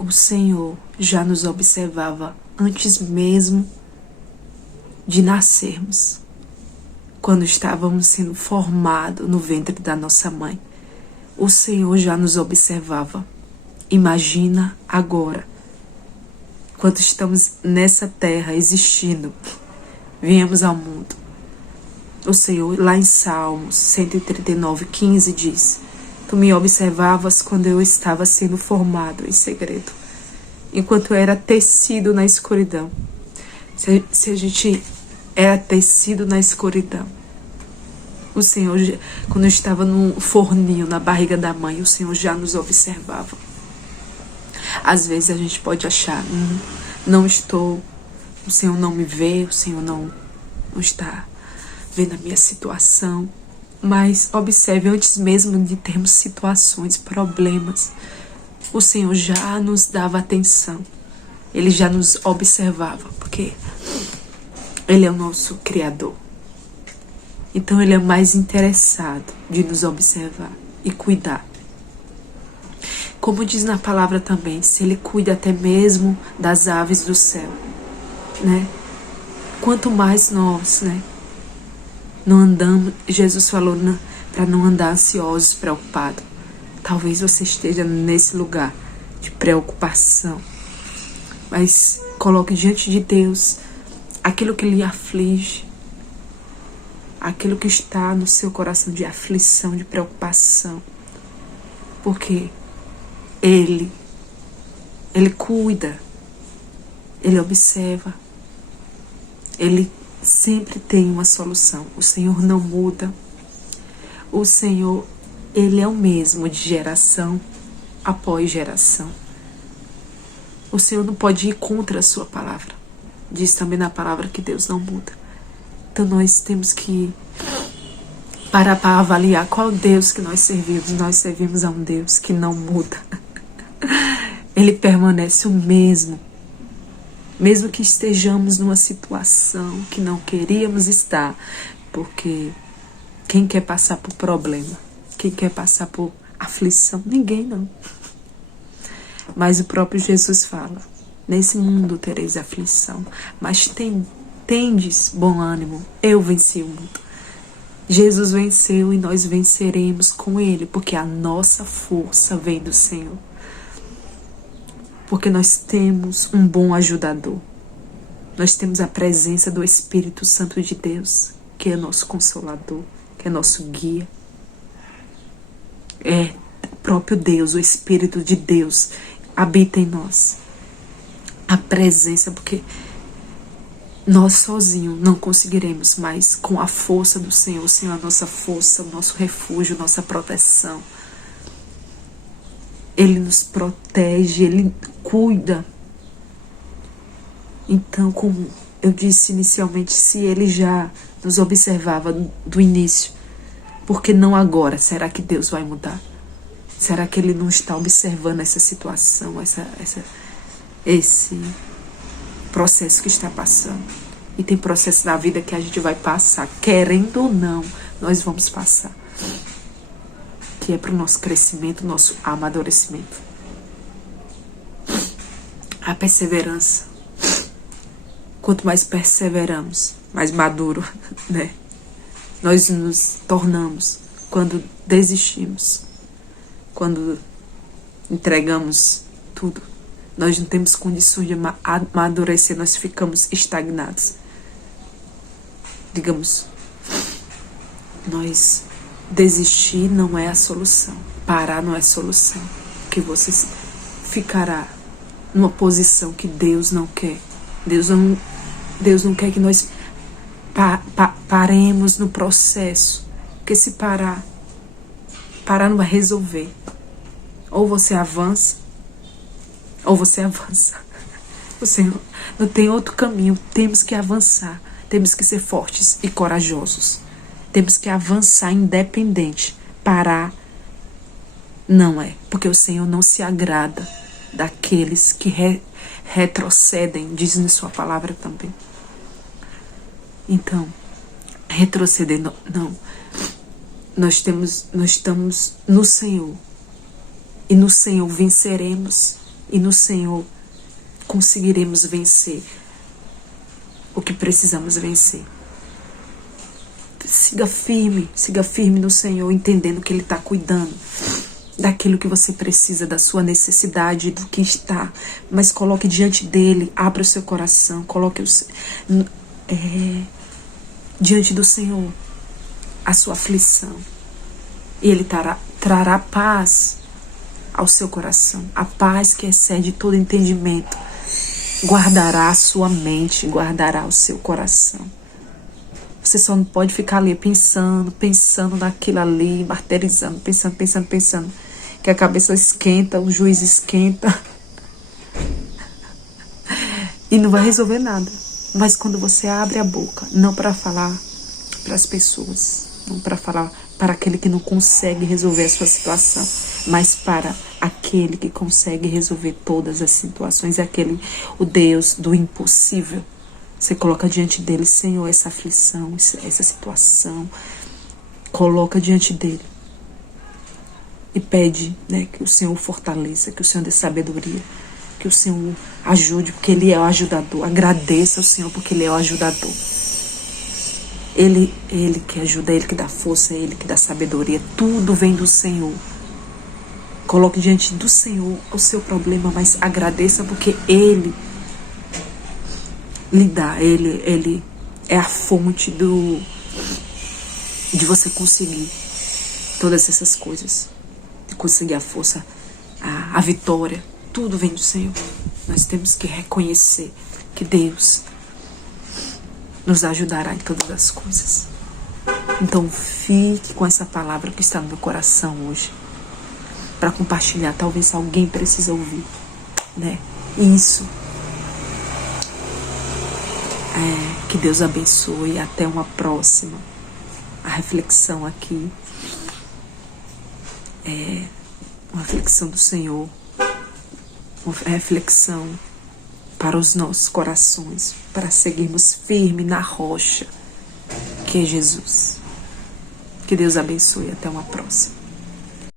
o Senhor já nos observava antes mesmo de nascermos, quando estávamos sendo formados no ventre da nossa mãe. O Senhor já nos observava. Imagina agora, quando estamos nessa terra existindo, viemos ao mundo. O Senhor, lá em Salmos 139:15 diz: Tu me observavas quando eu estava sendo formado em segredo, enquanto eu era tecido na escuridão. Se a gente era tecido na escuridão, o Senhor, quando eu estava no forninho, na barriga da mãe, o Senhor já nos observava. Às vezes a gente pode achar, não estou, o Senhor não me vê, o Senhor não está vendo a minha situação. Mas observe, antes mesmo de termos situações, problemas, o Senhor já nos dava atenção. Ele já nos observava, porque Ele é o nosso Criador. Então Ele é mais interessado de nos observar e cuidar. Como diz na palavra também, se Ele cuida até mesmo das aves do céu, né? Quanto mais nós, né? Não andamos, Jesus falou para não andar ansiosos, preocupados. Talvez você esteja nesse lugar de preocupação, mas coloque diante de Deus aquilo que lhe aflige, aquilo que está no seu coração de aflição, de preocupação, porque Ele cuida, Ele observa, Ele sempre tem uma solução. O Senhor não muda. O Senhor, Ele é o mesmo de geração após geração. O Senhor não pode ir contra a sua palavra. Diz também na palavra que Deus não muda. Então nós temos que parar para avaliar qual Deus que nós servimos. Nós servimos a um Deus que não muda. Ele permanece o mesmo. Mesmo que estejamos numa situação que não queríamos estar, porque quem quer passar por problema? Quem quer passar por aflição? Ninguém não. Mas o próprio Jesus fala: nesse mundo tereis aflição, mas tendes bom ânimo, eu venci o mundo. Jesus venceu e nós venceremos com Ele, porque a nossa força vem do Senhor. Porque nós temos um bom ajudador. Nós temos a presença do Espírito Santo de Deus, que é nosso consolador, que é nosso guia. É o próprio Deus, o Espírito de Deus habita em nós. A presença, porque nós sozinhos não conseguiremos, mas com a força do Senhor. O Senhor é a nossa força, o nosso refúgio, nossa proteção. Ele nos protege, Ele cuida. Então, como eu disse inicialmente, se Ele já nos observava do início, por que não agora? Será que Deus vai mudar? Será que Ele não está observando essa situação, esse processo que está passando? E tem processo na vida que a gente vai passar, querendo ou não, nós vamos passar. Que é para o nosso crescimento, nosso amadurecimento. A perseverança. Quanto mais perseveramos, mais maduro, né? Nós nos tornamos quando desistimos, quando entregamos tudo. Nós não temos condições de amadurecer, nós ficamos estagnados. Digamos, desistir não é a solução. Parar não é a solução. Porque você ficará numa posição que Deus não quer. Deus não quer que nós paremos no processo. Porque se parar não vai resolver. Ou você avança, ou você avança. Você não tem outro caminho. Temos que avançar. Temos que ser fortes e corajosos. Temos que avançar independente. Parar não é. Porque o Senhor não se agrada daqueles que retrocedem, diz na sua palavra também. Então, retroceder não. Nós estamos no Senhor. E no Senhor venceremos. E no Senhor conseguiremos vencer o que precisamos vencer. Siga firme no Senhor, entendendo que Ele está cuidando daquilo que você precisa, da sua necessidade, do que está. Mas coloque diante dEle, abra o seu coração, coloque diante do Senhor a sua aflição. E Ele trará paz ao seu coração, a paz que excede todo entendimento. Guardará a sua mente, guardará o seu coração. Você só não pode ficar ali pensando naquilo ali, martirizando, pensando, que a cabeça esquenta, o juiz esquenta e não vai resolver nada. Mas quando você abre a boca, não para falar para as pessoas, não para falar para aquele que não consegue resolver a sua situação, mas para aquele que consegue resolver todas as situações, o Deus do impossível. Você coloca diante dele, Senhor, essa aflição, essa situação. Coloca diante dele. E pede, né, que o Senhor fortaleça, que o Senhor dê sabedoria, que o Senhor ajude, porque Ele é o ajudador. Agradeça ao Senhor, porque Ele é o ajudador. Ele que ajuda, Ele que dá força, Ele que dá sabedoria. Tudo vem do Senhor. Coloque diante do Senhor o seu problema, mas agradeça, porque Ele lhe dá, Ele é a fonte de você conseguir todas essas coisas, de conseguir a força, a vitória. Tudo vem do Senhor. Nós temos que reconhecer que Deus nos ajudará em todas as coisas. Então fique com essa palavra que está no meu coração hoje, para compartilhar. Talvez alguém precise ouvir, né? Isso. Que Deus abençoe. Até uma próxima. A reflexão aqui é uma reflexão do Senhor, uma reflexão para os nossos corações, para seguirmos firme na rocha que é Jesus. Que Deus abençoe. Até uma próxima.